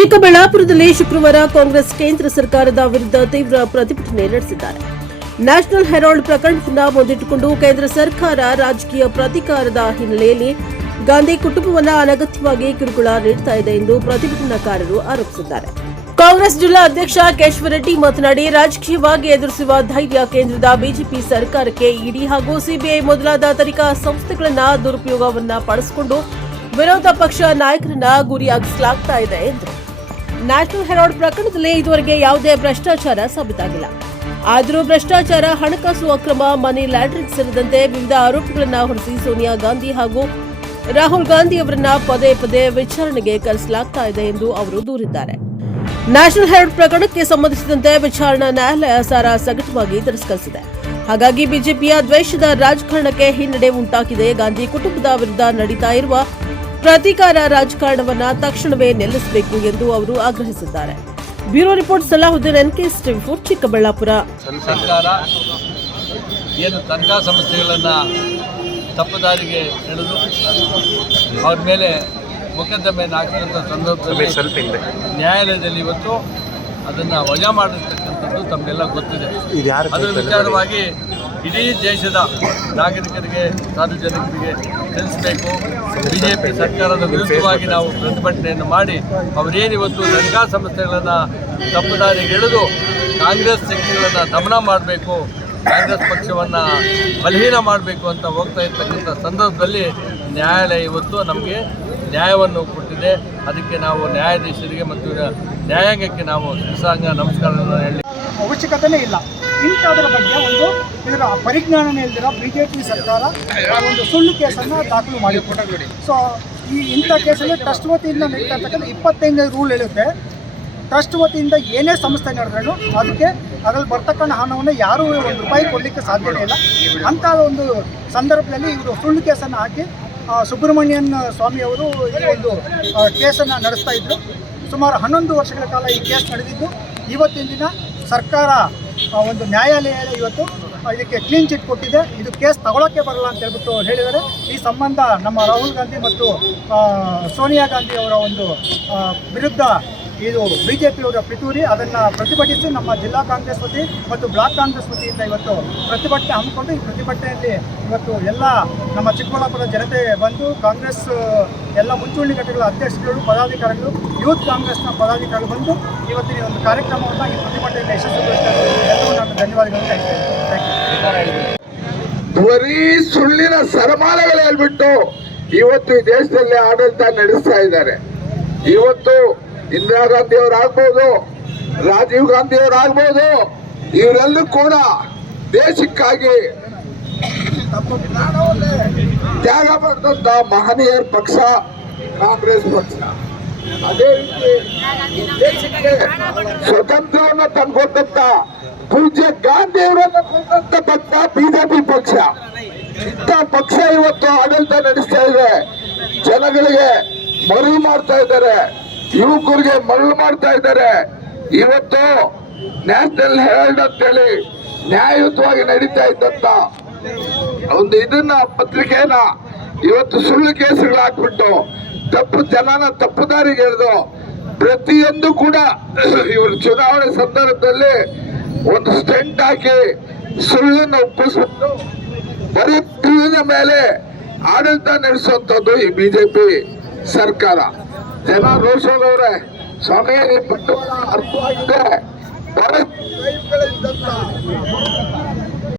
ಚಿಕ್ಕಬಳ್ಳಾಪುರದಲ್ಲಿ ಶುಕ್ರವಾರ ಕಾಂಗ್ರೆಸ್ ಕೇಂದ್ರ ಸರ್ಕಾರದ ವಿರುದ್ಧ ತೀವ್ರ ಪ್ರತಿಭಟನೆ ನಡೆಸಿದ್ದಾರೆ. ನ್ಯಾಷನಲ್ ಹೆರಾಲ್ಡ್ ಪ್ರಕರಣದಿಂದ ಮುಂದಿಟ್ಟುಕೊಂಡು ಕೇಂದ್ರ ಸರ್ಕಾರ ರಾಜಕೀಯ ಪ್ರತಿಕಾರದ ಹಿನ್ನೆಲೆಯಲ್ಲಿ ಗಾಂಧಿ ಕುಟುಂಬವನ್ನ ಅನಗತ್ಯವಾಗಿ ಕಿರುಕುಳ ನೀಡುತ್ತಾ ಇದೆ ಎಂದು ಪ್ರತಿಭಟನಾಕಾರರು ಆರೋಪಿಸಿದ್ದಾರೆ. ಕಾಂಗ್ರೆಸ್ ಜಿಲ್ಲಾ ಅಧ್ಯಕ್ಷ ಕೇಶವರೆಡ್ಡಿ ಮಾತನಾಡಿ, ರಾಜಕೀಯವಾಗಿ ಎದುರಿಸುವ ಧೈರ್ಯ ಕೇಂದ್ರದ ಬಿಜೆಪಿ ಸರ್ಕಾರಕ್ಕೆ ಇಡಿ ಹಾಗೂ ಸಿಬಿಐ ಮೊದಲಾದ ತನಿಖಾ ಸಂಸ್ಥೆಗಳನ್ನ ದುರುಪಯೋಗವನ್ನ ಪಡಿಸಿಕೊಂಡು ವಿರೋಧ ಪಕ್ಷ ನಾಯಕರನ್ನ ಗುರಿಯಾಗಿಸಲಾಗ್ತಾ ಇದೆ ಎಂದರು. ನ್ಯಾಷನಲ್ ಹೆರಾಲ್ಡ್ ಪ್ರಕರಣದಲ್ಲಿ ಇದುವರೆಗೆ ಯಾವುದೇ ಭ್ರಷ್ಟಾಚಾರ ಸಾಬೀತಾಗಿಲ್ಲ. ಆದರೂ ಭ್ರಷ್ಟಾಚಾರ ಹಣಕಾಸು ಅಕ್ರಮ, ಮನಿ ಲ್ಯಾಂಡರಿಂಗ್ ಸೇರಿದಂತೆ ವಿವಿಧ ಆರೋಪಗಳನ್ನು ಹೊರಿಸಿ ಸೋನಿಯಾ ಗಾಂಧಿ ಹಾಗೂ ರಾಹುಲ್ ಗಾಂಧಿ ಅವರನ್ನ ಪದೇ ಪದೇ ವಿಚಾರಣೆಗೆ ಕರೆಸಲಾಗ್ತಾ ಇದೆ ಎಂದು ಅವರು ದೂರಿದ್ದಾರೆ. ನ್ಯಾಷನಲ್ ಹೆರಾಲ್ಡ್ ಪ್ರಕರಣಕ್ಕೆ ಸಂಬಂಧಿಸಿದಂತೆ ವಿಚಾರಣಾ ನ್ಯಾಯಾಲಯ ಸಾರ ಸಗಟವಾಗಿ ತಿರಸ್ಕರಿಸಿದೆ. ಹಾಗಾಗಿ ಬಿಜೆಪಿಯ ದ್ವೇಷದ ರಾಜಕಾರಣಕ್ಕೆ ಹಿನ್ನಡೆ ಉಂಟಾಗಿದೆ. ಗಾಂಧಿ ಕುಟುಂಬದ ವಿರುದ್ಧ ನಡೀತಾ ಇರುವ ಪ್ರತೀಕಾರ ರಾಜಕಾರಣವನ್ನ ತಕ್ಷಣವೇ ನಿಲ್ಲಿಸಬೇಕು ಎಂದು ಅವರು ಆಗ್ರಹಿಸಿದ್ದಾರೆ. Bureau report Salahuddin NKS TV four Chikkaballapura. ಸರ್ಕಾರ ಏನು ತನಿಖಾ ಸಂಸ್ಥೆಗಳನ್ನು ತಪ್ಪುದಾರಿಗೆ ಎಳೆದು ಅವ್ರ ಮೇಲೆ ಮೊಕದ್ದಮೆ ಹಾಕಿದಂಥ ಸಂದರ್ಭದಲ್ಲಿ ನ್ಯಾಯಾಲಯದಲ್ಲಿ ಇವತ್ತು ಅದನ್ನು ವಜಾ ಮಾಡಿರ್ತಕ್ಕಂಥದ್ದು ತಮಗೆಲ್ಲ ಗೊತ್ತಿದೆ. ಅದರ ವಿಚಾರವಾಗಿ ಇಡೀ ದೇಶದ ನಾಗರಿಕರಿಗೆ, ಸಾರ್ವಜನಿಕರಿಗೆ ತಿಳಿಸಬೇಕು. ಬಿ ಜೆ ಪಿ ಸರ್ಕಾರದ ವಿರುದ್ಧವಾಗಿ ನಾವು ಪ್ರತಿಭಟನೆಯನ್ನು ಮಾಡಿ ಅವರೇನಿವತ್ತು ತನಿಖಾ ಸಂಸ್ಥೆಗಳನ್ನು ತಪ್ಪುದಾರಿಗೆ ಎಳೆದು ಕಾಂಗ್ರೆಸ್ ಶಕ್ತಿಗಳನ್ನು ದಮನ ಮಾಡಬೇಕು, ಕಾಂಗ್ರೆಸ್ ಪಕ್ಷವನ್ನು ಬಲಹೀನ ಮಾಡಬೇಕು ಅಂತ ಹೋಗ್ತಾ ಇರ್ತಕ್ಕಂಥ ಸಂದರ್ಭದಲ್ಲಿ ನ್ಯಾಯಾಲಯ ಇವತ್ತು ನಮಗೆ ನ್ಯಾಯವನ್ನು ಕೊಟ್ಟಿದೆ. ಅದಕ್ಕೆ ನಾವು ನ್ಯಾಯಾಧೀಶರಿಗೆ ಮತ್ತು ನ್ಯಾಯಾಂಗಕ್ಕೆ ನಾವು ಸಾಂಗ ನಮಸ್ಕಾರವನ್ನು ಹೇಳಿ ಅವಶ್ಯಕತೆನೇ ಇಲ್ಲ. ಇಂಥದ್ರ ಬಗ್ಗೆ ಒಂದು ಇದರ ಪರಿಜ್ಞಾನನೇ ಇಲ್ದಿರೋ ಬಿ ಸರ್ಕಾರ ಒಂದು ಸುಳ್ಳು ಕೇಸನ್ನು ದಾಖಲು ಮಾಡಿ ಸೊ ಈ ಇಂಥ ಕೇಸಲ್ಲಿ ಟ್ರಸ್ಟ್ ವತಿಯಿಂದ ನಡೀತಾ ಇರ್ತಕ್ಕಂಥ ಇಪ್ಪತ್ತೈದನೇ ರೂಲ್ ಹೇಳುತ್ತೆ. ಟ್ರಸ್ಟ್ ವತಿಯಿಂದ ಏನೇ ಸಂಸ್ಥೆ ನಡೆದ್ರೂ ಅದಕ್ಕೆ ಅದ್ರಲ್ಲಿ ಬರ್ತಕ್ಕಂಥ ಹಣವನ್ನು ಯಾರೂ ಒಂದು ರೂಪಾಯಿ ಕೊಡಲಿಕ್ಕೆ ಸಾಧ್ಯನೇ ಇಲ್ಲ. ಅಂಥ ಒಂದು ಸಂದರ್ಭದಲ್ಲಿ ಇವರು ಸುಳ್ಳು ಕೇಸನ್ನು ಹಾಕಿ ಸುಬ್ರಹ್ಮಣ್ಯನ್ ಸ್ವಾಮಿಯವರು ಈ ಒಂದು ಕೇಸನ್ನು ನಡೆಸ್ತಾ ಇದ್ದರು ಸುಮಾರು ಹನ್ನೊಂದು ವರ್ಷಗಳ ಕಾಲ ಈ ಕೇಸ್ ನಡೆದಿದ್ದು. ಇವತ್ತಿನ ದಿನ ಸರ್ಕಾರ ಒಂದು ನ್ಯಾಯಾಲಯ ಇವತ್ತು ಇದಕ್ಕೆ ಕ್ಲೀನ್ ಚಿಟ್ ಕೊಟ್ಟಿದೆ. ಇದು ಕೇಸ್ ತಗೊಳ್ಳೋಕ್ಕೆ ಬರಲ್ಲ ಅಂತ ಹೇಳ್ಬಿಟ್ಟು ಹೇಳಿದರೆ ಈ ಸಂಬಂಧ ನಮ್ಮ ರಾಹುಲ್ ಗಾಂಧಿ ಮತ್ತು ಸೋನಿಯಾ ಗಾಂಧಿ ಅವರ ಒಂದು ವಿರುದ್ಧ ಇದು ಬಿ ಜೆ ಪಿಯವರ ಪಿತೂರಿ, ಅದನ್ನು ಪ್ರತಿಭಟಿಸಿ ನಮ್ಮ ಜಿಲ್ಲಾ ಕಾಂಗ್ರೆಸ್ ವತಿ ಮತ್ತು ಬ್ಲಾಕ್ ಕಾಂಗ್ರೆಸ್ ವತಿಯಿಂದ ಇವತ್ತು ಪ್ರತಿಭಟನೆ ಹಮ್ಮಿಕೊಂಡು ಈ ಪ್ರತಿಭಟನೆಯಲ್ಲಿ ಇವತ್ತು ಎಲ್ಲ ನಮ್ಮ ಚಿಕ್ಕಬಳ್ಳಾಪುರ ಜನತೆ ಬಂದು ಕಾಂಗ್ರೆಸ್ ಎಲ್ಲ ಮುಂಚೂಣಿ ಘಟಕಗಳ ಅಧ್ಯಕ್ಷರುಗಳು, ಪದಾಧಿಕಾರಿಗಳು, ಯೂತ್ ಕಾಂಗ್ರೆಸ್ನ ಪದಾಧಿಕಾರಿಗಳು ಬಂದು ಇವತ್ತಿನ ಒಂದು ಕಾರ್ಯಕ್ರಮವನ್ನು ಈ ಪ್ರತಿಭಟನೆಯಲ್ಲಿ ಯಶಸ್ವಿಗೊಳಿಸಿದ್ದಾರೆ ನಾನು ಧನ್ಯವಾದಗಳನ್ನು ಹೇಳ್ತೇನೆ. ಬರೀ ಸುಳ್ಳಿನ ಸರಮಾಲೆಗಳು ಹೇಳ್ಬಿಟ್ಟು ಇವತ್ತು ಈ ದೇಶದಲ್ಲಿ ಆಡಳಿತ ನಡೆಸ್ತಾ ಇದ್ದಾರೆ. ಇವತ್ತು ಇಂದಿರಾ ಗಾಂಧಿ ಅವರಾಗ್ಬೋದು ರಾಜೀವ್ ಗಾಂಧಿ ಅವರಾಗ್ಬೋದು ಇವರೆಲ್ಲರೂ ಕೂಡ ದೇಶಕ್ಕಾಗಿ ತ್ಯಾಗ ಮಾಡಿದಂತ ಮಹನೀಯರ ಪಕ್ಷ, ಕಾಂಗ್ರೆಸ್ ಪಕ್ಷ. ಅದೇ ರೀತಿ ದೇಶಕ್ಕೆ ಸ್ವತಂತ್ರವನ್ನ ತಂದುಕೊಟ್ಟಂತ ಪೂಜ್ಯ ಗಾಂಧಿ ಅವರನ್ನ ಕೊಟ್ಟಂತ ಪಕ್ಷ ಬಿಜೆಪಿ ಪಕ್ಷ. ಇಂಥ ಪಕ್ಷ ಇವತ್ತು ಆಡಳಿತ ನಡೆಸ್ತಾ ಇದೆ. ಜನಗಳಿಗೆ ಮರಿ ಮಾಡ್ತಾ ಇದ್ದಾರೆ. ಯುವಕರಿಗೆ ಮರಳು ಮಾಡ್ತಾ ಇದ್ದಾರೆ. ಇವತ್ತು ನ್ಯಾಷನಲ್ ಹೆರಾಲ್ಡ್ ಅಂತೇಳಿ ನ್ಯಾಯಯುತವಾಗಿ ನಡೀತಾ ಇದ್ದಂತ ಒಂದು ಇದನ್ನ ಪತ್ರಿಕೆಯನ್ನ ಇವತ್ತು ಸುಳ್ಳು ಕೇಸುಗಳು ಹಾಕ್ಬಿಟ್ಟು ತಪ್ಪು ಜನನ ತಪ್ಪು ದಾರಿಗೆ ಎಳೆದು ಪ್ರತಿಯೊಂದು ಕೂಡ ಇವರು ಚುನಾವಣೆ ಸಂದರ್ಭದಲ್ಲಿ ಒಂದು ಸ್ಟೆಂಟ್ ಹಾಕಿ ಸುಳ್ಳನ್ನು ಒಪ್ಪಿಸ್ಬಿಟ್ಟು ಬರೀ ಮೇಲೆ ಆಡಳಿತ ನಡೆಸುವಂಥದ್ದು ಈ ಬಿಜೆಪಿ ಸರ್ಕಾರ. ಜನಾರೋಷದವರ ಸಮಯ ಪಟ್ಟಣ ಅರ್ಥವಾಗಿದೆ